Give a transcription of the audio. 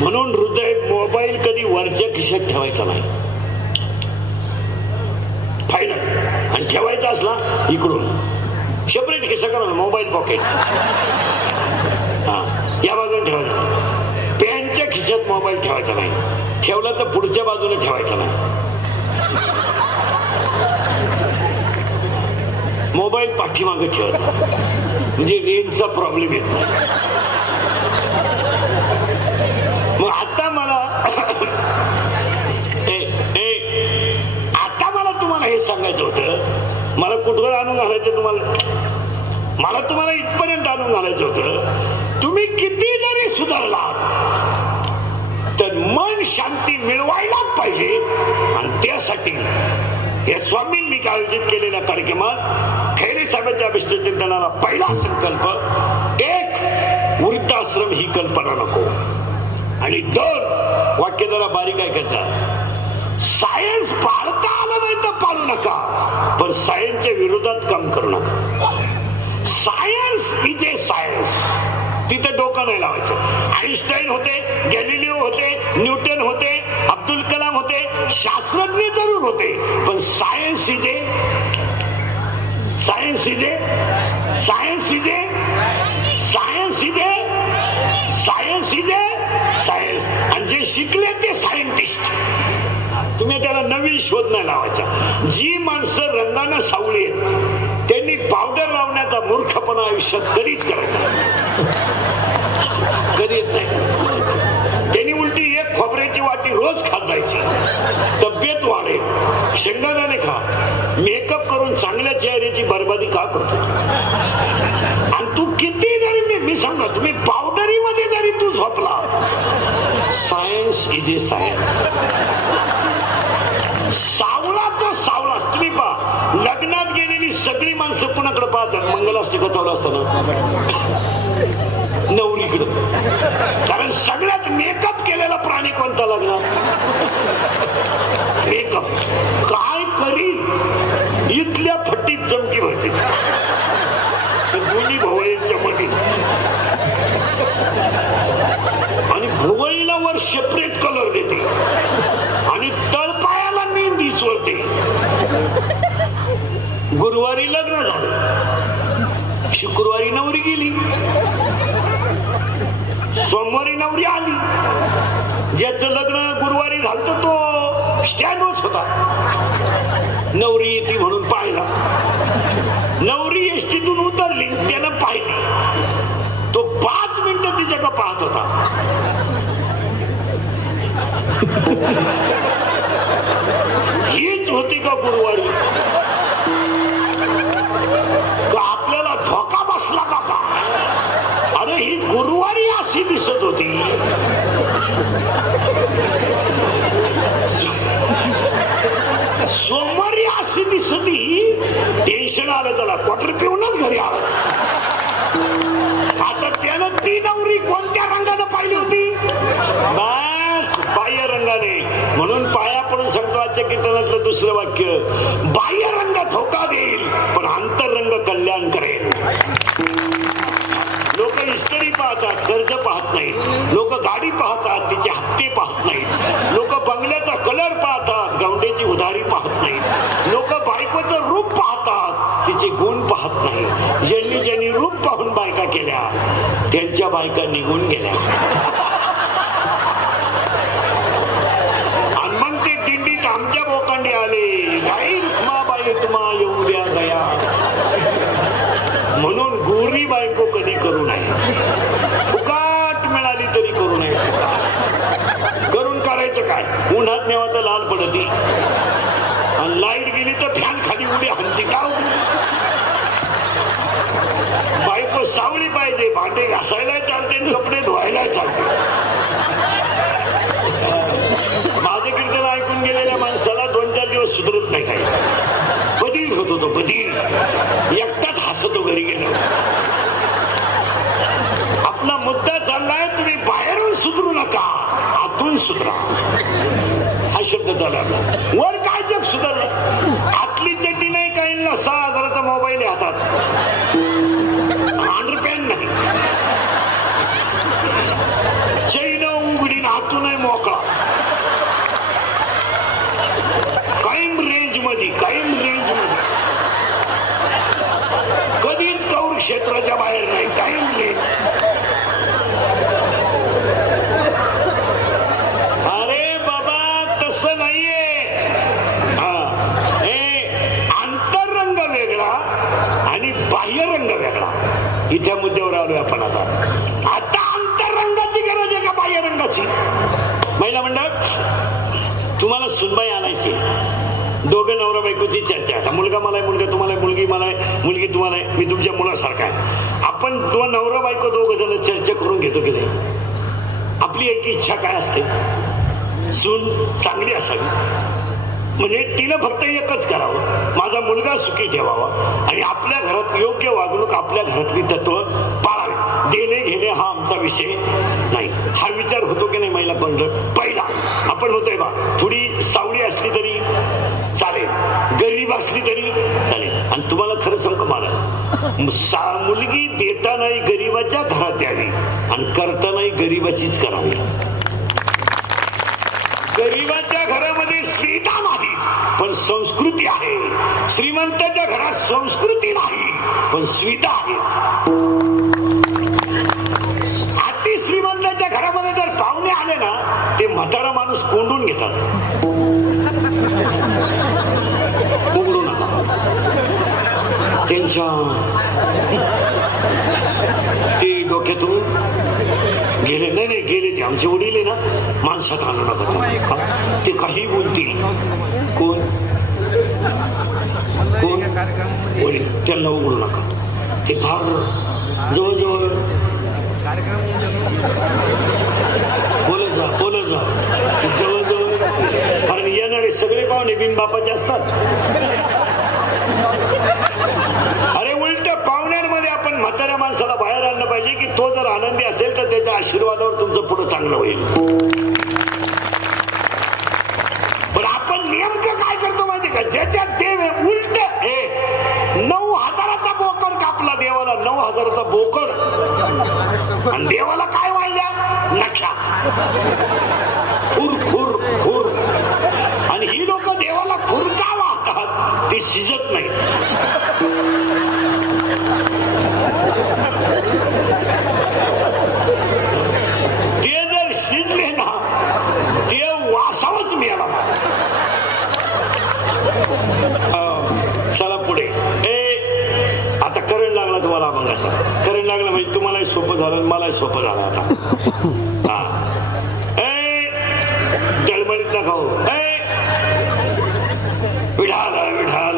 म्हणून हृदय मोबाईल कधी वरच्या खिशात ठेवायचा नाही, फायनल. आणि ठेवायचा असला इकडून सेपरेट खिसा करा, मोबाईल पॉकेट या बाजूने ठेवायचा. पॅन्टच्या खिशात मोबाईल ठेवायचा नाही, ठेवला तर पुढच्या बाजूने ठेवायचा नाही. मोबाईल पाठीमागे ठेवायचा म्हणजे रेंजचा प्रॉब्लेम येत नाही. मग आता मला तुम्हाला हे सांगायचं होतं, मला कुठवर आणून घालायचं मला तुम्हाला इथपर्यंत आणून घालायचं होतं. तुम्ही किती जरी सुधारलात तर मन शांती मिळवायलाच पाहिजे. आणि त्यासाठी या स्वामींनी आयोजित केलेल्या कार्यक्रमात खैरे साहेबांच्या अभिष्टचिंतनाला पहिला संकल्प, एक वृद्धाश्रम ही कल्पना नको. आणि 2 वाक्य जरा बारीक ऐकायचं. सायन्स पाळता आलं नाही तर पाळू नका, पण सायन्सच्या विरोधात काम करू नका. सायन्स इज ए सायन्स, तिथे डोकं नाही लावायचं. आईन्स्टाईन होते, गॅलिलिओ होते, न्यूटन होते, अब्दुल कलाम होते, शास्त्रज्ञ जरूर होते, पण science is a science is a science is a science is a science is a science. आणि जे शिकले ते सायंटिस्ट. तुम्ही त्याला नवीन शोध नाही लावायचा. जी माणसं रंगाने सावळी आहेत त्यांनी पावडर लावण्याचा मूर्खपणा आयुष्यात कधीच करायचा कधी येत नाही. त्यांनी उलटी एक खोबऱ्याची वाटी रोज खात जायची, तब्येत वाढेल. शेंगदाणे खा. मेकअप करून चांगल्या चेहऱ्याची बरबादी का करतो? आणि तू किती जरी मी सांगा, तुम्ही पावडरीमध्ये जरी तू झोपला, सायन्स इज ए सायन्स. सावळा तो सावळा. तुम्ही पहा, लग्नात गेलेली सगळी माणसं कुणाकडे पाहतात? मंगलाष्टक चालू असताना नवरीकडे. कारण सगळ्यात मेकअप केलेला प्राणी कोणता लग्नात? मेकअप. काय करील इथल्या फटीत चमकी भरते दोन्ही भोवळींच्या मध्ये. आणि भोवळीला वर सेपरेट कलर देते आणि तळपायाला मेहंदी चोळते. गुरुवारी लग्न झालं, शुक्रवारी नवरी गेली, सोमवारी नवरी आली. ज्याचं लग्न गुरुवारी झालं तो स्टँडवरच होता. नवरी येते म्हणून पाहिला. नवरी एसटीतून उतरली, त्यानं पाहिली. तो 5 मिनिटं तिच्याकडे पाहत होता. हीच होती का गुरुवारी? का आपल्याला धोका बसला का? अरे ही गुरुवारी अशी दिसत होती. सोमवारी अशी दिसती. टेन्शन आलं त्याला, क्वार्टर पिऊनच घरी आला. आता त्यानं ती नवरी कोणत्या रंगाने पाहिली होती? बस बाह्य रंगाने. म्हणून पाया पडून सांगतो आजच्या कीर्तनातलं दुसरं वाक्य, बाह्य रंग धोका देईल पण अंतररंग कल्याण करेल. लोक इस्त्री पाहतात, कर्ज पाहत नाहीत. लोक गाडी पाहतात, तिचे हप्ते पाहत नाहीत. लोक बंगल्याचा कलर पाहतात, गवंड्याची उधारी पाहत नाहीत. लोक बायकोचं रूप पाहतात, तिचे गुण पाहत नाही. ज्यांनी ज्यांनी रूप पाहून बायका केल्या त्यांच्या बायका निघून गेल्या. आणि मग ते दिंडीत आमच्या बोकांडी आले, गाई रुक्माबाई तुम्हा येऊ द्या गया. म्हणून गोरी बायको कधी करू नये. फुकाट मिळाली तरी करू नये. करून करायचं काय? उन्हात नेवा तर लाल पडती, आणि लाईट गेली तर फॅन खाली उडी हलती का? बायको सावली पाहिजे, भांडे घासायला चालते, कपडे धुवायला चालते. माझे कीर्तन ऐकून गेलेल्या माणसाला 2-4 दिवस सुधरत नाही. काही बधीर होतो तो, बधीर. एकटाच हसतो घरी गेलो. आपला मुद्दा चाललाय, तुम्ही बाहेरून सुधरू नका, आतून सुधरा. हा शब्द चालला. वर काय जग सुधारलं? आतली चड्डी नाही, काही 6,000चा मोबाईल आहे हातात, अंडरपॅन्ट नाही, चैन उघडी ना, आतूनही मोकळा, कायम रेंज मध्ये, कायम रेंज मध्ये, कधीच कौर क्षेत्राच्या बाहेर नाही, कायम रेंज. अरे बाबा तसं नाहीये. हे आंतररंग वेगळा आणि बाह्यरंग वेगळा. इथ्या मुद्द्यावर आलोय आपण. आता आंतररंगाची गरज आहे का बाह्यरंगाची? महिला मंडळ, तुम्हाला सुनबाई आणायची, दोघं नवरा बायकोची चर्चा. आता मुलगा मला आहे, मुलगा तुम्हाला आहे, मुलगी मला आहे, मुलगी तुम्हाला आहे, मी तुमच्या मुलासारखा आहे. आपण दोन नवरा बायको दोघं जण चर्चा करून घेतो की नाही? आपली एक इच्छा काय असते? सून चांगली असावी, म्हणजे तिनं फक्त एकच करावं, माझा मुलगा सुखी ठेवावा आणि आपल्या घरात योग्य वागणूक, आपल्या घरातली तत्व पाळावी. देणे घेणे हा आमचा विषय नाही. हा विचार होतो की नाही महिला मंडळ? पहिला आपण होतोय बा, थोडी सावळी असली तरी चालेल, गरीब असली तरी चालेल. आणि तुम्हाला खरं सांगतो, मला मुलगी देतानाही गरीबाच्या घरात द्यावी आणि करतानाही गरीबाचीच करावी. गरीबाच्या घरामध्ये स्त्रीता नाही पण संस्कृती आहे, श्रीमंताच्या घरात संस्कृती नाही पण स्वीता आहेत. अति श्रीमंताच्या घरामध्ये जर पाहुणे आले ना, ते म्हातारा माणूस कोंडून घेतात. उघडू नका त्यांच्या, ते डोक्यातून गेले. नाही गेले, ते आमचे वडील आहे ना, माणसात आणू नका तुम्ही, ते काही बोलतील. कोण कोण वडील, त्यांना उघडू नका. ते फार जवळजवळ बोलत जा जवळजवळ, कारण येणारे सगळे पाहुणे बिन बापाचे असतात. अरे उलट पाहुण्यांमध्ये आपण म्हाताऱ्या माणसाला बाहेर आणलं पाहिजे की तो जर आनंदी असेल तर त्याच्या आशीर्वादावर तुमचं पुढं चांगलं होईल. पण आपण नेमकं काय करतो माहिती का? ज्याच्यात देव आहे उलट, 9,000चा बोकड कापला देवाला, 9,000चा बोकड, आणि देवाला काय वाहिल्या? नख्या, खुर खुर खुर. आणि ही लोक देवाला खुर का वाहतात? ते शिजत नाही. ते जर शिजले ना, ते वासावच मिळाला. चला पुढे. आता करंट लागला तुम्हाला अभंगाचा. करंट लागला म्हणजे तुम्हालाही सोपं झालं, मलाही सोपं झालं. आता डळमळीत नका हो. विठाल विठाल